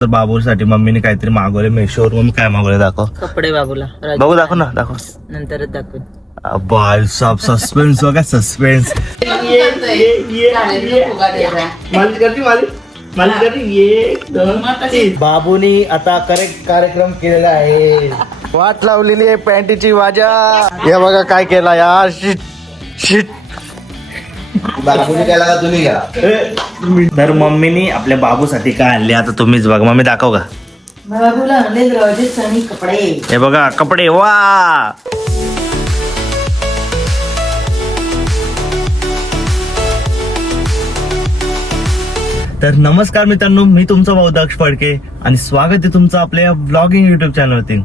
तर बाबूसाठी मम्मीने काहीतरी मागवले मेशोवर. मग काय मागवले दाखव. कपडे बाबूला बघू दाखव ना दाखव. नंतरच दाखव. बाय सब सस्पेन्स बघा सस्पेन्स. बाबूनी आता करेक्ट कार्यक्रम केलेला आहे. वाट लावलेली आहे पॅन्टीची वाजा. हे बघा काय केला यार. Shit shit. बाबूने काय लागा तुम्ही घ्या. तर मम्मीनी आपल्या बाबूसाठी काय आणले आता तुम्हीच बघा. मम्मी दाखव का. बाबूला आणले राजस्थानी कपडे. हे बघा कपडे. वा तर नमस्कार मित्रांनो, मी तुमचा भाऊ दक्ष फडके आणि स्वागत आहे तुमचं आपल्या ब्लॉगिंग युट्यूब चॅनलवरती.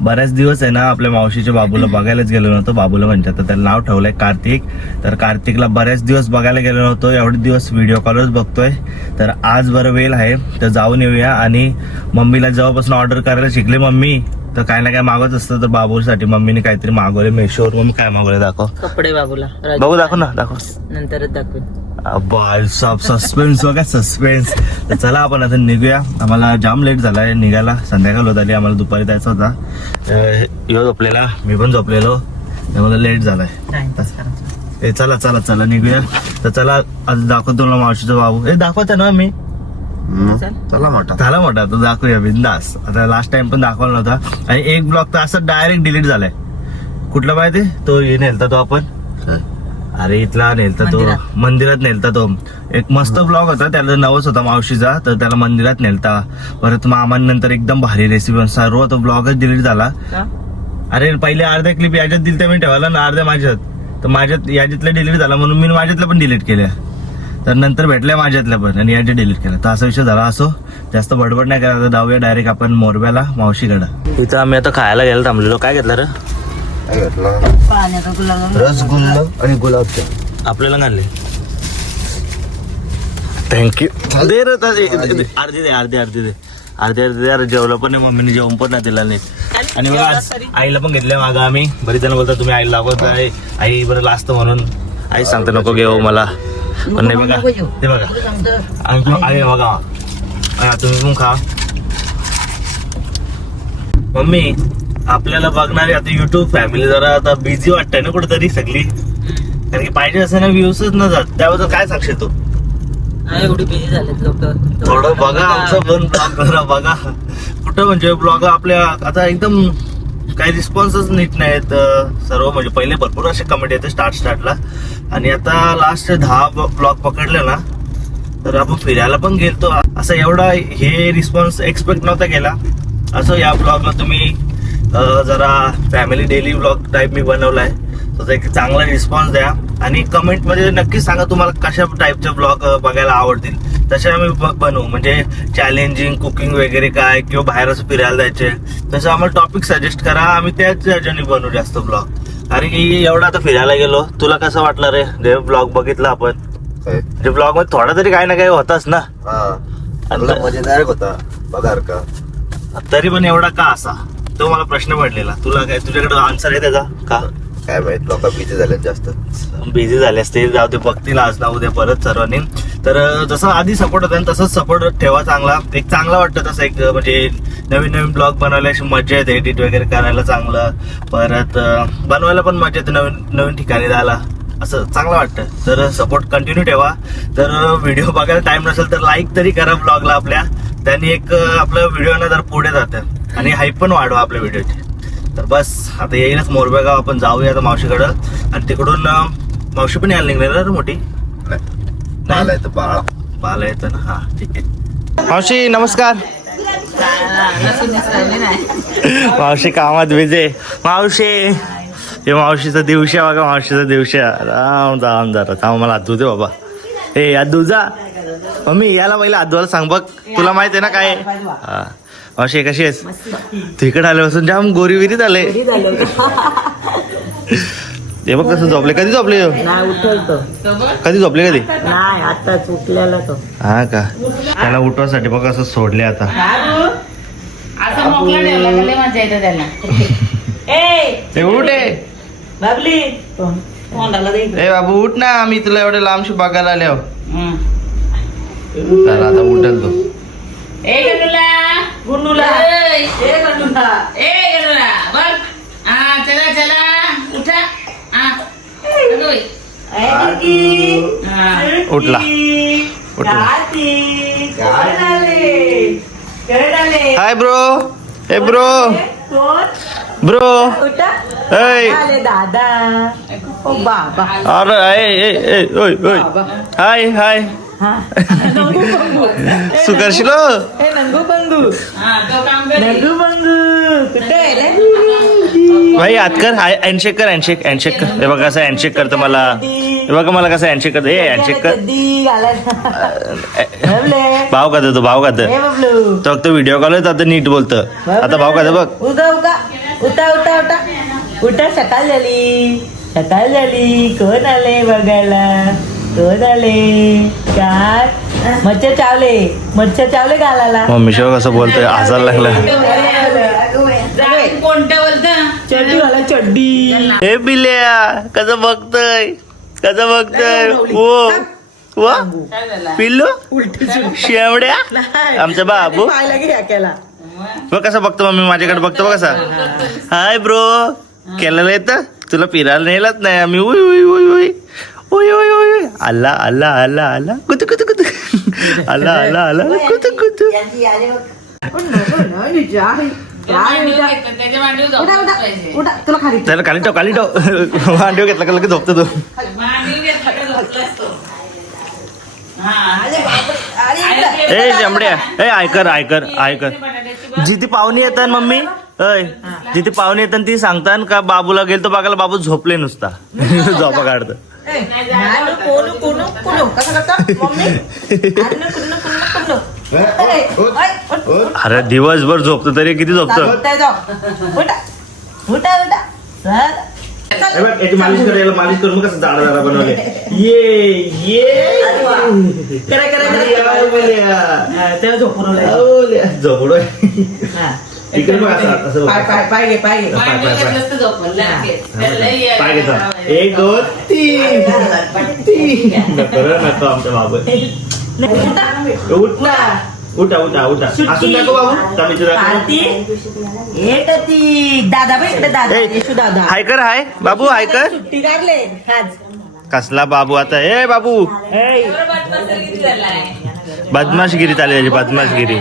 बऱ्याच दिवस आहे ना आपल्या मावशीच्या बाबूला बघायलाच गेलो नव्हतो. बाबूला म्हणजे आता त्याला नाव ठेवलंय कार्तिक. तर कार्तिकला बऱ्याच दिवस बघायला गेलो नव्हतो. एवढे दिवस व्हिडिओ कॉलच बघतोय. तर आज बरं वेळ आहे तर जाऊन येऊया. आणि मम्मीला जेव्हापासून ऑर्डर करायला शिकले मम्मी तर काय ना काय मागवत असतं. तर बाबूसाठी मम्मीने काहीतरी मागवले मेशोवर. मम्मी काय मागवले दाखव. कपडे बाबूला बघू दाखव ना दाखव. नंतरच दाखव. बाय सब सस्पेन्स बघा सस्पेन्स. तर चला आपण आता निघूया. आम्हाला जाम लेट झालाय निघायला. संध्याकाळ होत आली. आम्हाला दुपारी जायचं होता. यो झोपलेला मी पण झोपलेलो त्यामुळे लेट झालाय. चला चला चला निघूया. तर चला आज दाखवतो तुला मावशीचा बाबू. दाखवता ना मी चला मोठा झाला मोठा. तर दाखवूया बिंदास. आता लास्ट टाइम पण दाखवला नव्हता. आणि एक ब्लॉग तर असं डायरेक्ट डिलीट झालाय. कुठला माहिती तो नेलता तो आपण. अरे इथला नेलता तो मंदिरात नेलता तो. एक मस्त ब्लॉग होता त्याला नवस होता मावशीचा. तर त्याला मंदिरात नेलता. परत मामांनंतर एकदम भारी रेसिपी सर्व तो ब्लॉगच डिलीट झाला. अरे पहिले अर्ध्या क्लिप याच्यात दिल त्या मी ठेवायला ना अर्ध्या माझ्यात. तर माझ्यात याच्यातल्या डिलीट झाला म्हणून मी माझ्यातल्या पण डिलीट केल्या. तर नंतर भेटल्या माझ्यातल्या पण आणि याच्या डिलीट केल्या. तर असा विषय झाला. असो जास्त बडबड नाही करायचं. जाऊया डायरेक्ट आपण मोरब्याला मावशीकडं. इथं आम्ही आता खायला गेलो थांबलेलो. काय घेतलं रे. रसगुल्ला आणि गुलाबजाम आपल्याला आणले. थँक्यू. दे रे अर्धी दे अर्धी अर्धी दे अर्धी अर्धी दे. जेवलं पण नाही मम्मीने जेवण पण नाही दिला नाही. आणि बघा आज आईला पण घेतलंय मागं आम्ही. बरीच जण बोलतात तुम्ही आईला लावत आहे आई बरं लाजतं म्हणून. आई सांगते नको घेऊ मला पण नाही. बघा ते बघा आई बघा तुम्ही पण खा. मम्मी आपल्याला बघणारी आता युट्यूब फॅमिली जरा आता बिझी वाटतंय ना कुठेतरी सगळी. कारण की पाहिजे असं ना व्ह्यूजच न जात. त्याबद्दल काय सांगशील तू. एवढी बिझी झालेत लोक. थोडं बघा आमचं पण ब्लॉग बघा. कुठं म्हणजे ब्लॉग आपल्या आता एकदम काही रिस्पॉन्सच नीट नाहीत सर्व. म्हणजे पहिले भरपूर असे कमेंट येते स्टार्टला. आणि आता लास्ट 10 ब्लॉग पकडले ना तर आपण फिरायला पण गेलतो. असं एवढा हे रिस्पॉन्स एक्सपेक्ट नव्हता केला. असं या ब्लॉगला तुम्ही जरा फॅमिली डेली ब्लॉग टाईप मी बनवलाय. तर एक चांगला रिस्पॉन्स द्या. आणि कमेंट मध्ये नक्कीच सांगा तुम्हाला कशा टाईपचे ब्लॉग बघायला आवडतील. तसे आम्ही बनवू. म्हणजे चॅलेंजिंग कुकिंग वगैरे काय किंवा बाहेर असं फिरायला जायचे तसं आम्हाला टॉपिक सजेस्ट करा. आम्ही त्याच याच्याने बनवू जास्त ब्लॉग. कारण की एवढा आता फिरायला गेलो. तुला कसं वाटलं रे जे ब्लॉग बघितला आपण. जे ब्लॉग मध्ये थोडा तरी काही ना काही होताच ना. मजेदार होता बघार का. तरी पण एवढा का असा तो मला प्रश्न पडलेला. तुला काय तुझ्याकडे आन्सर आहे त्याचा का. काय माहित लोक बिझी झाले जास्त. बिझी झाले असते जाऊ ते बघतील आज ना उद्या परत सर्वांनी. तर जसं आधी सपोर्ट होता तसंच सपोर्ट ठेवा चांगला. एक चांगला वाटतं तसं एक म्हणजे नवीन नवीन ब्लॉग बनवायला अशी मजा येते. एडिट वगैरे करायला चांगलं. परत बनवायला पण मजा येते. नवीन नवीन ठिकाणी जायला असं चांगलं वाटतं. तर सपोर्ट कंटिन्यू ठेवा. तर व्हिडिओ बघायला टाइम नसेल तर लाईक तरी करा ब्लॉगला आपल्या. त्यांनी एक आपलं व्हिडिओ ना जर पुढे जातं आणि हाईप पण वाढवा आपल्या व्हिडिओची. तर बस आता येईनच मोरबा गाव. आपण जाऊया आता मावशीकडं. आणि तिकडून मावशी पण यायला निघले ना मोठी. बाला येतं ना. हा ठीक आहे. मावशी नमस्कार. मावशी कामात बिझी. मावशी हे मावशीचा दिवशी बघा. मावशीचा दिवशी राम राम जरा थांब मला हात धुते बाबा. हे हात धुजा. मम्मी याला पहिला हात धुवायला सांग बघ. तुला माहित आहे ना काय. हा मावशी कशी आहेस. तिकडे आल्यापासून जाम गोरी विरीत आले. ते बघ कसं झोपले. कधी झोपले कधी झोपले कधी नाही आताच उठलेला तो. हा का. त्याला उठवासाठी बघ असं सोडले आता. ते उठ बाबली ए बाबू उठ ना. मी तुला एवढे लांबशी बघायला आले. चला आता उठल तो. ए गणूला गुंडूला ए गुंडूला ए गणूला बघ हा चला चला उठा हा गणू उठला उठला हाय ब्रो ए ब्रो ब्रो आले दादा ओ बाबा अरे ओय ओय हाय हाय हा नंगू बंगू सुकर्शिलो ए नंगू बंगू हा तो काम कर नंगू बंगू कुठे आहे भाई हात कर हँडशेक कर हँडशेक कर हे बघा कसं हँडशेक करतं मला हे बघा मला कसं हँडशेक करतं हे हँडशेक कर भाव का तो भाव का तो फक्त व्हिडिओ कॉल आता नीट बोलतं आता भाव का बघ उगा उगा उठा उठा उठा उठा सकाळ झाली कोण आले बघायला कोण आले काय मच्छर चावले घालायला मम्मी शिवाय कसं बोलतोय हसायला लागला कोणतं बोलतं चड्डी घाला चड्डी हे बिल्या कसं बघतोय ओ काय झालं पिल्लू उलटी शेवड्या आमचा बाबू पाहायला घ्या केला बघ कसं बघतो मम्मी माझ्याकडे बघतो बघ कसा हाय ब्रो केलेलं येतं तुला फिरायला नेलच नाही आम्ही उय उय उय उय उय उय उय आला आला आला आला कुतू कुतू कुतू आला आला आला कुतू कुतू त्याच्या मांडीवर झोपलं पाहिजे त्याला खाली ठेव मांडीव घेतला का लगेच झोपतो तो मांडीवर घेतलं का झोपलास तो. हा ए जमड्या ए ऐकर जिथे पाहुणे येतात मम्मी अय जिथे पाहुणे येतात ती सांगतात का बाबूला गेलतो बघायला बाबू झोपले नुसता झोपा काढतो अरे दिवसभर झोपतो तरी किती झोपतो मालिश करून मग कसं जाडा जाडा बनवले झोपडो इकडे बघ असं पाय घे मांडीवर घेतलंस तर झोपलं लगेच. त्याला ये- पाय घेता 1 2 3 नको आमच्या बाबू उठा असू नको बाबू तमीच दादा बाई इकडे दादा येशू दादा हाय कर हाय बाबू हाय कर सुट्टी काढले आज कसला बाबू आता ए बाबू बरोबर बसलं किती झालाय? बदमाशगिरी चालली त्याची बदमाशगिरी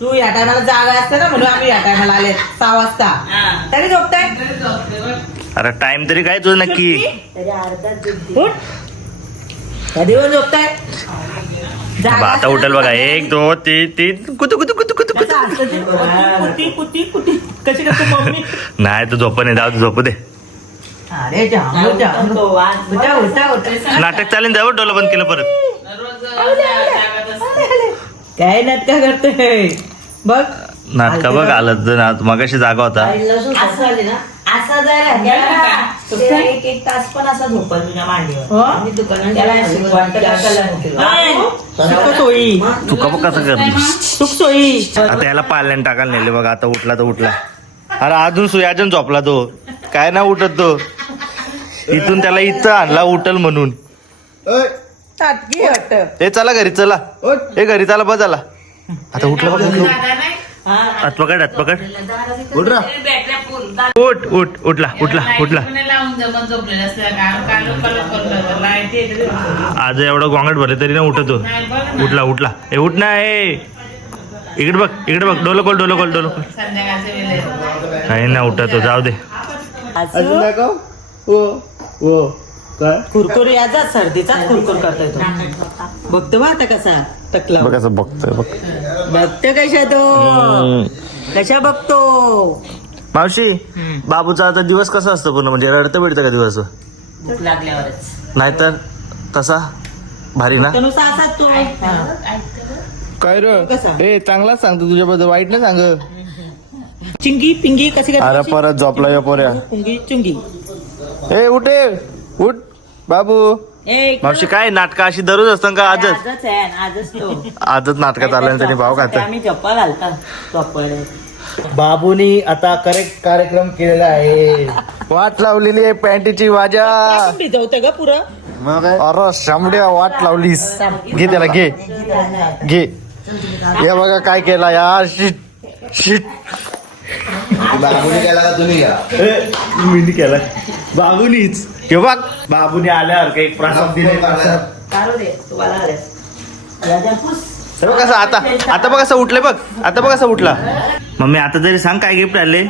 तू या टायमाला जागा असते ना म्हणून आम्ही या टायमाला आले 6 वाजता हा. तरी झोपताय तरी झोपते बघ. अरे टाइम तरी काय तुझं नक्की उठ. कधी पण झोपताय बाबा, आता उठल बघा 1 2 3 कुतू कुतू कुतू कुतू कुतू कुटी कशी करतो मम्मी नाही तर झोप नाही जाऊ झोपू दे अरे उठा नाटक चालेल जाऊ डोलं बंद केलं परत रोज जागत असते. काय नाटका करतोय बघ नाटका बघ आलं मगाशी जागा होता असा जर एक तास पण असा झोपल तुझ्या मांडीवर सोयी तुका बघ कसं करतो सुख सोयी आता याला पाल्याने टाकायला नेले बघा आता उठला तर उठला अरे अजून सुयाजन झोपला तो काय ना उठत तो इथून त्याला इथं आणला उठल म्हणून ताटकी वाटत ए चला घरी चला ए घरी चला बस झाला आता उठला बघ दादा नाही? हात पकड उठ रा बॅटऱ्या फुल. दादा उठला लाईट लावून जमत झोपलेलं असतं. कालू करून लाईट येते तरी झोपतो. आज एवढं गोंगट भरले तरी ना उठतो नाही बघ ना. उठला ए उठ ना ए इकडे बघ डोलं खोल संध्याकाळच्या वेळेला काही ना उठतो जाऊ दे कुरकुर याचा सर्दीचा कुरकुर करतोय तो बघतो बा आता कसा टकला कसं बघतोय बघ बघतो कशा तो कशा बघतो मावशी बाबूचा आता दिवस कसा असतो पूर्ण म्हणजे रडतं बिडतं का दिवस भूक लागल्यावरच. नाहीतर तसा भारी ना नुसता असा तो काय रे कसा? ए चांगलाच सांगतो तुझ्याबद्दल वाईट नाही सांग चिंगी पिंगी कशी अरे करते परत झोपला या पोऱ्या पुंगी चुंगी ए उठ बाबू ए मावशी काय नाटकं अशी दररोज असतात का आजच आजच तो आजच नाटकात आलं त्यांनी भाव खात आम्ही चप्पल घालता चप्पल बाबूनी आता करेक्ट कार्यक्रम केलेला आहे वाट लावलेली आहे पॅन्टीची वाजा भिजवतं ग पुरं अरे शामड्या वाट लावलीस. घे त्याला घे घे. या बघा काय केला यार. शिट बाबूने गेला का तुम्ही घ्या. मी केला बाबूनीच. हे बघ बाबूने आल्यावर काही प्रसाद दिले. काढू दे तुम्हाला आले. राजा पुस. हे बघ कसं आता बघ कसं उठले बघ. आता बघ कसं उठला. मम्मी आता तरी सांग काय गिफ्ट आले.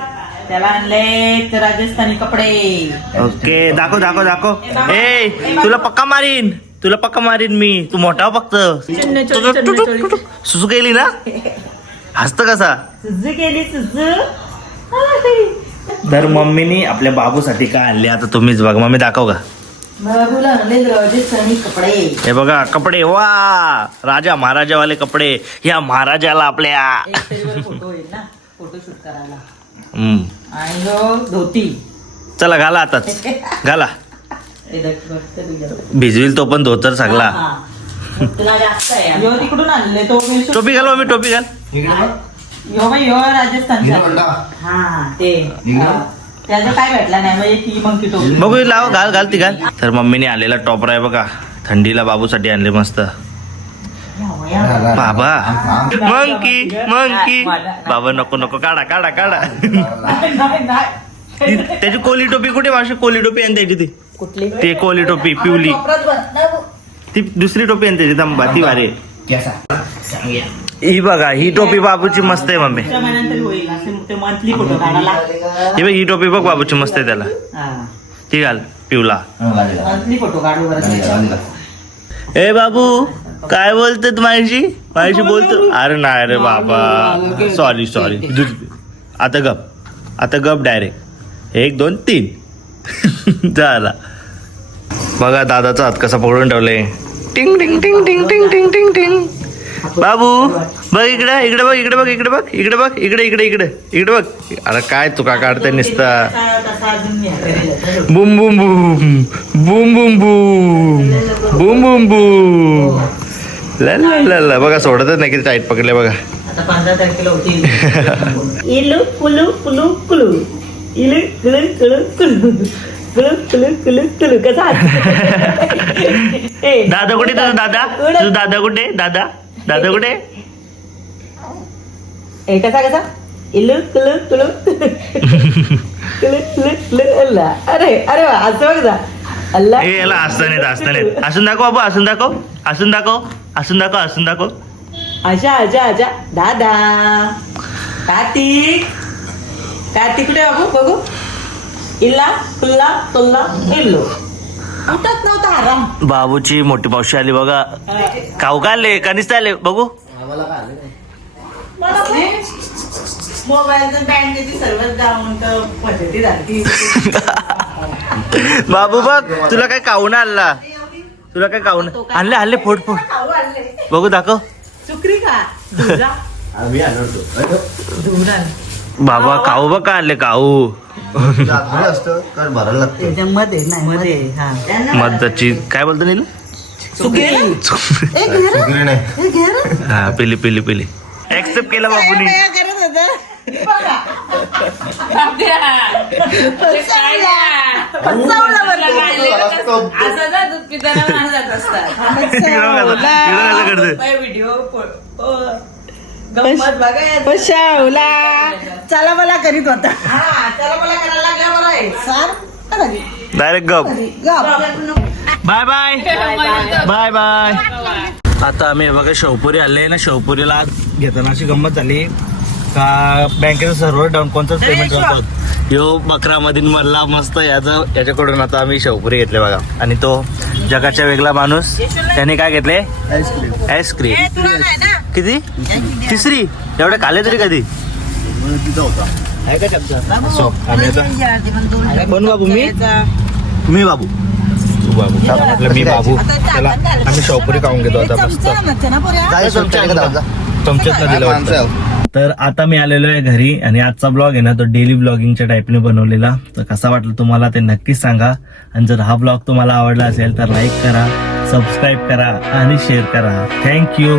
त्याला आणले राजस्थानी कपडे. ओके दाखव दाखव दाखव. ए तुला पक्का मारीन मी. तू मोठा हो फक्त. सुसू केली ना. हसत कसा. सुजू केली सुजू. तर मम्मीनी आपल्या बाबूसाठी काय आणले आता तुम्हीच बघा. मम्मी दाखव का. बाबूला आणले राजस्थानी कपडे. हे बघा कपडे. वा राजा महाराजावाले कपडे. या महाराजाला आपल्या फोटो होईल ना फोटोशूट करायला. हम्म. आणि जो धोती. चला घाला आताच घाला. हे देख, बघ, ते तुझ्या. भिजविल तो पण धोतर सगळा. हा. तुला जास्त आहे. यो तिकडून आणले तो मी टोपी घाल मम्मी टोपी घाल. यो बाई यो राजस्थानचा. हा ते त्याचं काय भेटला नाही म्हणजे ती मग ती टोपी. बघू लाव घाल ती घाल. तर मम्मीने आणलेला टॉपर आहे बघा. थंडीला बाबूसाठी आणले मस्त. बाबा मंकी बाबा नको काढा त्याची कोली टोपी कुठे मावशी. कोली टोपी आणि त्याची ती कुठली ते कोली टोपी पिवली. ती दुसरी टोपी आणि त्याची तंबा ती वारे. ही बघा ही टोपी बाबूची मस्त आहे मम्मी. महिन्यानंतर होईल असे ते मंथली फोटो काढायला. ही बघ ही टोपी बघ बाबूची मस्त आहे त्याला. हा ती घाल पिवला. मंथली फोटो काढू बरं. ए बाबू काय बोलतेत माझी बोलतो. अरे नाही रे बाबा सॉरी आता गप डायरेक्ट 1 2 3 झाला. बघा दादाचा हात कसा पकडून ठेवले. टिंग टिंग टिंग टिंग टिंग टिंग टिंग टिंग. बाबू बघ इकडे बघ. अरे काय तुका काढते नुसता. बुम बुम बुम बुम बुम बुम बुम बुम बुम. ला बघा सोडतच नाही किती टाईट पकडले बघा. आता 15 तारखेला होती. इलू कुलू कुलू कुलू इलू कुलू कुलू कुलू कुलू कुलू कुलू कुलू. कसा दादा कुठे तुझा दादा कुठे दादा कुठे. कसा इलू कुलू कुलू कुलू कुलू कुलू. अल्ला अरे अरे वा असं बघ जा. अल्ला ए याला हसतानेत हसून दाखव बाबू. हसून दाखव. आजा दादा. कार्तिक कुठे बाबू बघू. इल्ला कुल्ला तुल्ला इल्लू. उठत नव्हता आराम. बाबूची मोठी पावशी आली बघा. काऊ का आले का नुसते आले बघू. मोबाईल बँकेची सर्वच जाऊन तर पद्धती झाली. बाबू बघ तुला काय काऊन आणला. आणले फोड बघू दाखव. चुकरी का बाबा काऊ बघ का आणले काऊ. असतं कारण भरायला लागतं. त्याच्यामध्ये नाही मध्ये हा मधाची काय बोलतो नील. सुकरी नाही. हा पिली ऍक्सेप्ट केला बाबूनी. चला मला करीत होता. चला मला करायला लागला बरं आहे सर. डायरेक्ट गप. बाय. आता आम्ही बघा शेवपुरी आले ना. शेवपुरीला आज घेताना अशी गंमत झाली का बँकेचं सर्व्हर डाऊन कोणताच पेमेंट नव्हतं. यो बकरामधील मल्ला मस्त याच्याकडून आता आम्ही शेवपुरी घेतले बघा. आणि तो जगाच्या वेगळा माणूस त्याने काय घेतले आईस्क्रीम. किती 3री एवढे खाले तरी कधी. कोण बाबू मी बाबू तू बाबू म्हटलं मी बाबू. त्याला आम्ही शेवपुरी खाऊन घेतो आता मस्त. चमच्यात दिलं. तर आता मी आलेलो आहे घरी आणि आजचा ब्लॉग आहे ना तो डेली ब्लॉगिंगच्या टाईपने बनवलेला. तर कसा वाटला तुम्हाला ते नक्कीच सांगा. आणि जर हा ब्लॉग तुम्हाला आवडला असेल तर लाईक करा, सबस्क्राईब करा आणि शेअर करा. थँक्यू.